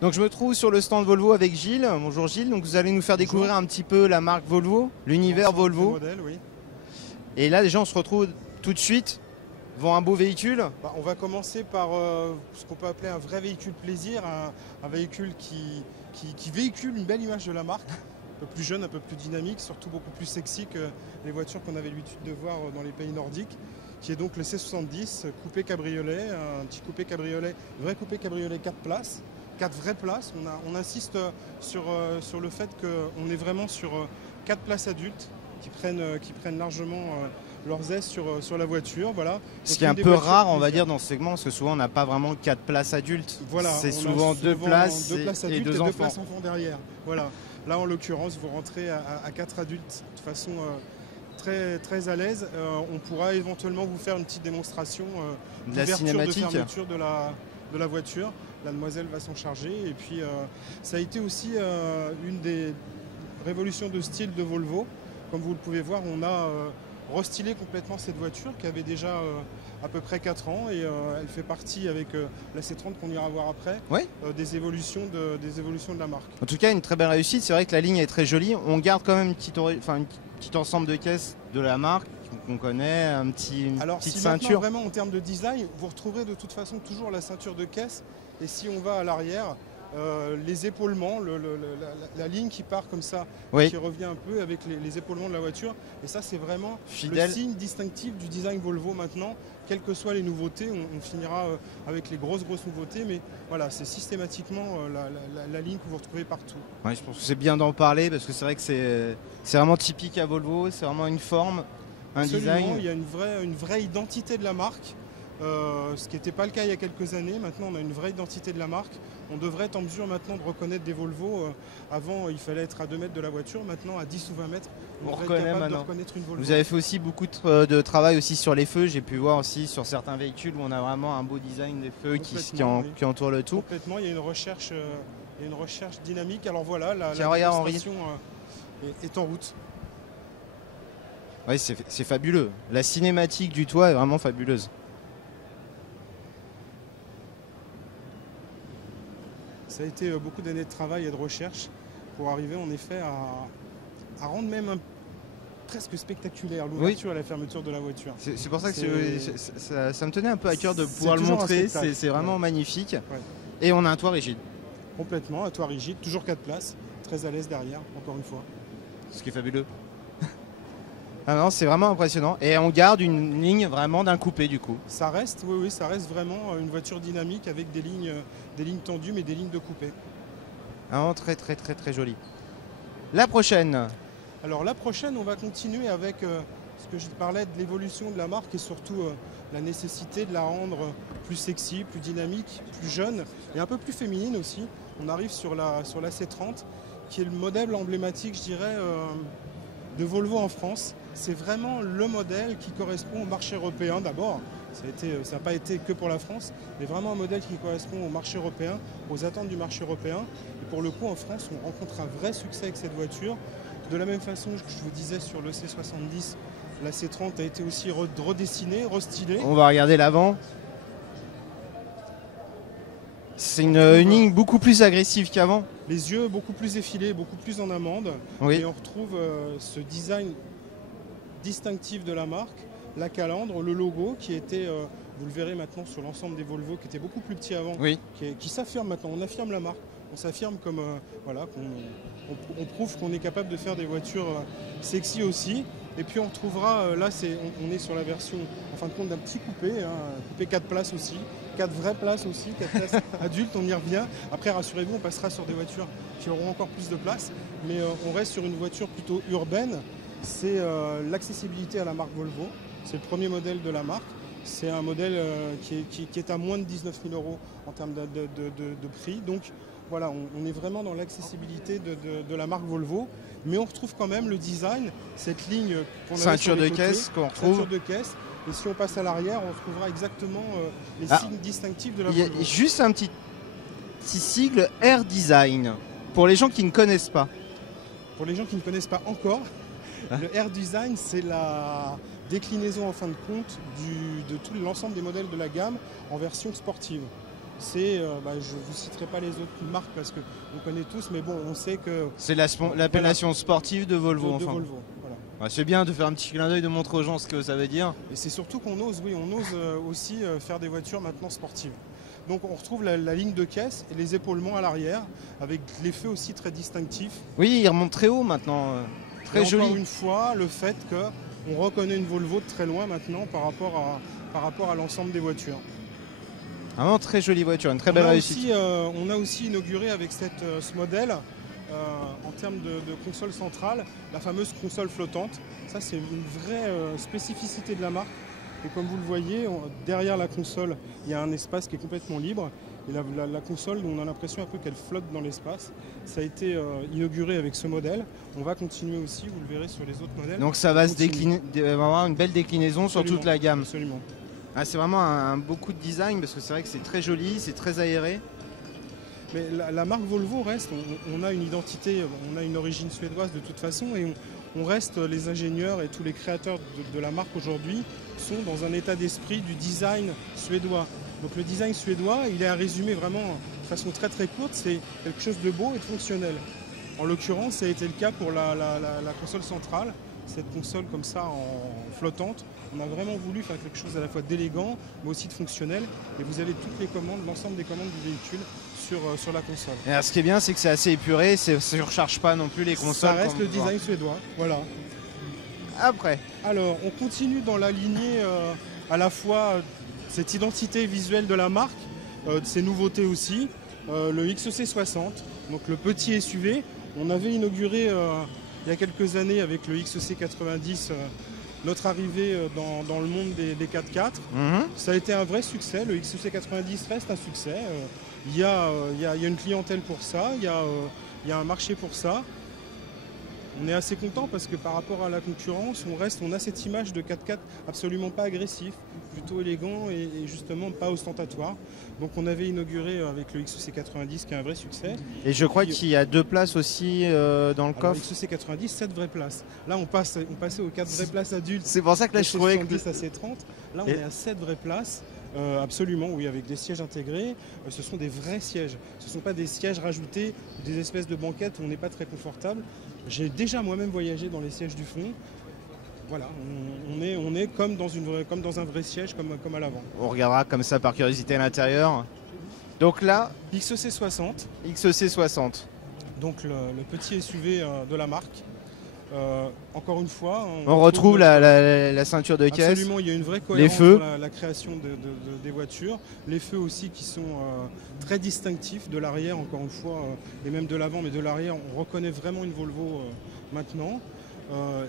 Donc je me trouve sur le stand Volvo avec Gilles. Bonjour Gilles, donc vous allez nous faire découvrir un petit peu la marque Volvo, l'univers Volvo. Modèle, oui. Et là déjà on se retrouve tout de suite devant un beau véhicule. Bah, on va commencer par ce qu'on peut appeler un vrai véhicule plaisir, un véhicule qui véhicule une belle image de la marque, un peu plus jeune, un peu plus dynamique, surtout beaucoup plus sexy que les voitures qu'on avait l'habitude de voir dans les pays nordiques, qui est donc le C70 coupé cabriolet, un petit coupé cabriolet, vrai coupé cabriolet 4 places. 4 vraies places. On insiste sur le fait qu'on est vraiment sur 4 places adultes qui prennent largement leurs aises sur la voiture. Voilà. Ce qui est un peu rare, on va dire, dans ce segment, parce que souvent on n'a pas vraiment 4 places adultes. Voilà, c'est souvent 2 places, adultes et 2 2 enfants. places enfants derrière. Voilà. Là, en l'occurrence, vous rentrez à 4 adultes de façon très, très à l'aise. On pourra éventuellement vous faire une petite démonstration de la cinématique, de fermeture de la voiture. La demoiselle va s'en charger. Et puis, ça a été aussi une des révolutions de style de Volvo. Comme vous le pouvez voir, on a restylé complètement cette voiture qui avait déjà à peu près 4 ans. Et elle fait partie, avec la C30 qu'on ira voir après, oui. Des évolutions de la marque. En tout cas, une très belle réussite. C'est vrai que la ligne est très jolie. On garde quand même un petit ensemble de caisses de la marque qu'on connaît, une petite ceinture. Vraiment, en termes de design, vous retrouverez de toute façon toujours la ceinture de caisse. Et si on va à l'arrière, les épaulements, la ligne qui part comme ça, oui. Qui revient un peu avec les épaulements de la voiture. Et ça, c'est vraiment fidèle. Le signe distinctif du design Volvo maintenant. Quelles que soient les nouveautés, on finira avec les grosses nouveautés. Mais voilà, c'est systématiquement la ligne que vous retrouvez partout. Ouais, je pense que c'est bien d'en parler parce que c'est vrai que c'est vraiment typique à Volvo. C'est vraiment une forme, un Absolument, design. Il y a une vraie identité de la marque. Ce qui n'était pas le cas il y a quelques années. Maintenant, on a une vraie identité de la marque. On devrait être en mesure maintenant de reconnaître des Volvo. Avant, il fallait être à 2 mètres de la voiture. Maintenant, à 10 ou 20 mètres, on devrait être capable de reconnaître une Volvo. Vous avez fait aussi beaucoup de travail aussi sur les feux. J'ai pu voir aussi sur certains véhicules où on a vraiment un beau design des feux qui entourent le tout. Complètement, il y a une recherche dynamique. Alors voilà, la démonstration est en route. Oui, c'est fabuleux. La cinématique du toit est vraiment fabuleuse. Ça a été beaucoup d'années de travail et de recherche pour arriver en effet à rendre même presque spectaculaire l'ouverture et la fermeture de la voiture. C'est pour ça que ça me tenait un peu à cœur de pouvoir le montrer. C'est vraiment magnifique. Ouais. Et on a un toit rigide. Complètement, un toit rigide, toujours 4 places, très à l'aise derrière, encore une fois. Ce qui est fabuleux. Ah non, c'est vraiment impressionnant. Et on garde une ligne vraiment d'un coupé du coup. Ça reste, oui, ça reste vraiment une voiture dynamique avec des lignes tendues mais des lignes de coupé. Ah, très très très très joli. La prochaine. Alors la prochaine, on va continuer avec ce que je parlais de l'évolution de la marque et surtout la nécessité de la rendre plus sexy, plus dynamique, plus jeune et un peu plus féminine aussi. On arrive sur la C30 qui est le modèle emblématique, je dirais, de Volvo en France. C'est vraiment le modèle qui correspond au marché européen d'abord. Ça n'a pas été que pour la France, mais vraiment un modèle qui correspond au marché européen, aux attentes du marché européen. Et pour le coup, en France, on rencontre un vrai succès avec cette voiture. De la même façon que je vous disais sur le C70, la C30 a été aussi redessinée, restylée. On va regarder l'avant. C'est une ligne beaucoup plus agressive qu'avant. Les yeux beaucoup plus effilés, beaucoup plus en amande. Oui. Et on retrouve ce design distinctif de la marque, la calandre, le logo qui était, vous le verrez maintenant sur l'ensemble des Volvo, qui était beaucoup plus petit avant, oui. qui s'affirme maintenant. On affirme la marque, on s'affirme comme on prouve qu'on est capable de faire des voitures sexy aussi. Et puis on retrouvera, là on est sur la version en fin de compte d'un petit coupé, coupé 4 places aussi, 4 vraies places aussi, 4 places adultes, on y revient. Après rassurez-vous, on passera sur des voitures qui auront encore plus de place, mais on reste sur une voiture plutôt urbaine. C'est l'accessibilité à la marque Volvo, c'est le premier modèle de la marque. C'est un modèle qui est à moins de 19 000 € en termes de prix. Donc voilà, on est vraiment dans l'accessibilité de la marque Volvo. Mais on retrouve quand même le design, cette ligne qu'on a ceinture de caisse qu'on retrouve. Ceinture de caisse. Et si on passe à l'arrière, on retrouvera exactement les signes distinctifs de la Volvo. Il y a juste un petit sigle Air Design, pour les gens qui ne connaissent pas. Pour les gens qui ne connaissent pas encore, le Air Design, c'est la déclinaison en fin de compte de tout l'ensemble des modèles de la gamme en version sportive. je ne vous citerai pas les autres marques parce qu'on connaît tous, mais bon, on sait que... C'est l'appellation sportive de Volvo. De Volvo, voilà. Ouais, c'est bien de faire un petit clin d'œil, de montrer aux gens ce que ça veut dire. Et c'est surtout qu'on ose, aussi faire des voitures maintenant sportives. Donc on retrouve la ligne de caisse et les épaulements à l'arrière, avec l'effet aussi très distinctif. Oui, il remonte très haut maintenant, très joli. Encore une fois, le fait qu'on reconnaît une Volvo de très loin maintenant par rapport à l'ensemble des voitures. Vraiment très jolie voiture, une très belle réussite. On a aussi inauguré avec ce modèle, en termes de console centrale, la fameuse console flottante. Ça, c'est une vraie spécificité de la marque. Et comme vous le voyez, derrière la console, il y a un espace qui est complètement libre. Et la console, on a l'impression un peu qu'elle flotte dans l'espace. Ça a été inauguré avec ce modèle. On va continuer aussi, vous le verrez sur les autres modèles. Donc ça va se décliner, va avoir une belle déclinaison sur toute la gamme. Absolument. Ah, c'est vraiment un beau coup de design parce que c'est vrai que c'est très joli, c'est très aéré. Mais la marque Volvo reste, on a une identité, on a une origine suédoise de toute façon et on reste, les ingénieurs et tous les créateurs de la marque aujourd'hui sont dans un état d'esprit du design suédois. Donc le design suédois, il est à résumer vraiment de façon très très courte, c'est quelque chose de beau et de fonctionnel. En l'occurrence, ça a été le cas pour la console centrale, cette console comme ça en flottante. On a vraiment voulu faire quelque chose à la fois d'élégant, mais aussi de fonctionnel. Et vous avez toutes les commandes, l'ensemble des commandes du véhicule sur la console. Et alors, ce qui est bien, c'est que c'est assez épuré, ça ne surcharge pas non plus les consoles. Ça reste le design suédois, voilà. Après. Alors, on continue dans la lignée à la fois cette identité visuelle de la marque, de ses nouveautés aussi. Le XC60, donc le petit SUV. On avait inauguré il y a quelques années avec le XC90 notre arrivée dans le monde des 4x4. Ça a été un vrai succès. Le XC90 reste un succès. Il y a une clientèle pour ça, il y a un marché pour ça. On est assez content parce que par rapport à la concurrence, on a cette image de 4x4 absolument pas agressif, plutôt élégant et justement pas ostentatoire. Donc on avait inauguré avec le XC90 qui est un vrai succès. Et je crois qu'il y a 2 places aussi dans le coffre. Le XC90, 7 vraies places. Là on passait aux 4 vraies places adultes. C'est pour ça que là je trouvais que... 70 à C30. Là on est à 7 vraies places. Absolument, oui, avec des sièges intégrés. Ce sont des vrais sièges. Ce ne sont pas des sièges rajoutés, des espèces de banquettes où on n'est pas très confortable. J'ai déjà moi-même voyagé dans les sièges du fond. Voilà, on est comme dans un vrai siège, comme à l'avant. On regardera comme ça par curiosité à l'intérieur. Donc là, XC60. XC60. Donc le petit SUV de la marque. Encore une fois, on retrouve la ceinture de caisse. Absolument, il y a une vraie cohérence dans la création des voitures. Les feux aussi qui sont très distinctifs de l'arrière, encore une fois, et même de l'avant, mais de l'arrière, on reconnaît vraiment une Volvo maintenant.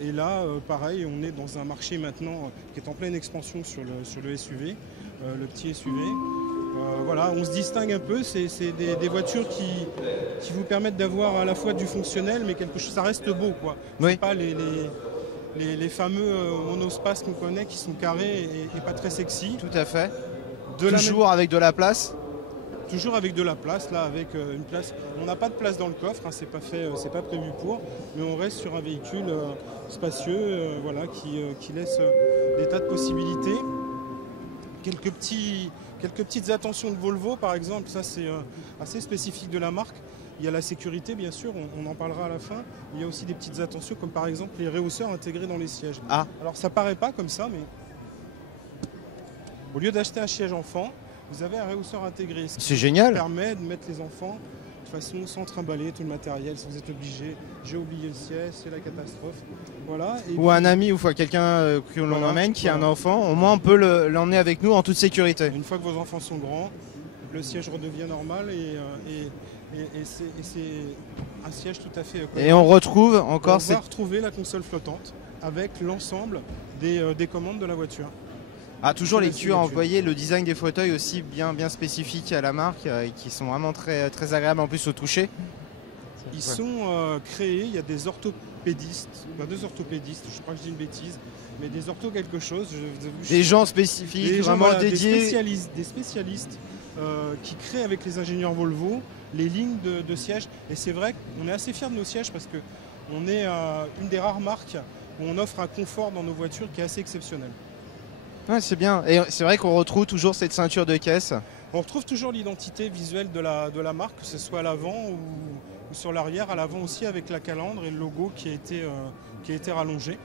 Et là, pareil, on est dans un marché maintenant qui est en pleine expansion sur le SUV, le petit SUV. Voilà, on se distingue un peu, c'est des voitures qui vous permettent d'avoir à la fois du fonctionnel, mais quelque chose, ça reste beau, quoi. Oui. C'est pas les fameux monospaces qu'on connaît qui sont carrés et pas très sexy. Tout à fait. Toujours avec de la place. Toujours avec de la place, là, avec une place. On n'a pas de place dans le coffre, hein, c'est pas prévu pour, mais on reste sur un véhicule spacieux, voilà, qui laisse des tas de possibilités. Quelques petites attentions de Volvo, par exemple, ça c'est assez spécifique de la marque. Il y a la sécurité, bien sûr, on en parlera à la fin. Il y a aussi des petites attentions, comme par exemple les rehausseurs intégrés dans les sièges. Ah. Alors ça paraît pas comme ça, mais au lieu d'acheter un siège enfant, vous avez un rehausseur intégré. C'est génial. Ça permet de mettre les enfants de façon sans trimballer tout le matériel, si vous êtes obligé. J'ai oublié le siège, c'est la catastrophe. Voilà. Et ou un ami ou quelqu'un que l'on emmène qui a un enfant, au moins on peut l'emmener avec nous en toute sécurité. Une fois que vos enfants sont grands, le siège redevient normal et c'est un siège tout à fait cohérent. Et on retrouve encore... On va retrouver la console flottante avec l'ensemble des commandes de la voiture. Ah, toujours les cuirs, vous voyez le design des fauteuils aussi bien spécifiques à la marque et qui sont vraiment très, très agréables en plus au toucher. Ils sont créés, il y a des orthopédistes, pas deux orthopédistes, je crois que je dis une bêtise, mais des orthos quelque chose. Des gens spécifiques, vraiment dédiés. Des spécialistes qui créent avec les ingénieurs Volvo les lignes de sièges. Et c'est vrai qu'on est assez fiers de nos sièges parce qu'on est une des rares marques où on offre un confort dans nos voitures qui est assez exceptionnel. Ouais, c'est bien. Et c'est vrai qu'on retrouve toujours cette ceinture de caisse. On retrouve toujours l'identité visuelle de la marque, que ce soit à l'avant ou sur l'arrière. À l'avant aussi avec la calandre et le logo qui a été rallongé.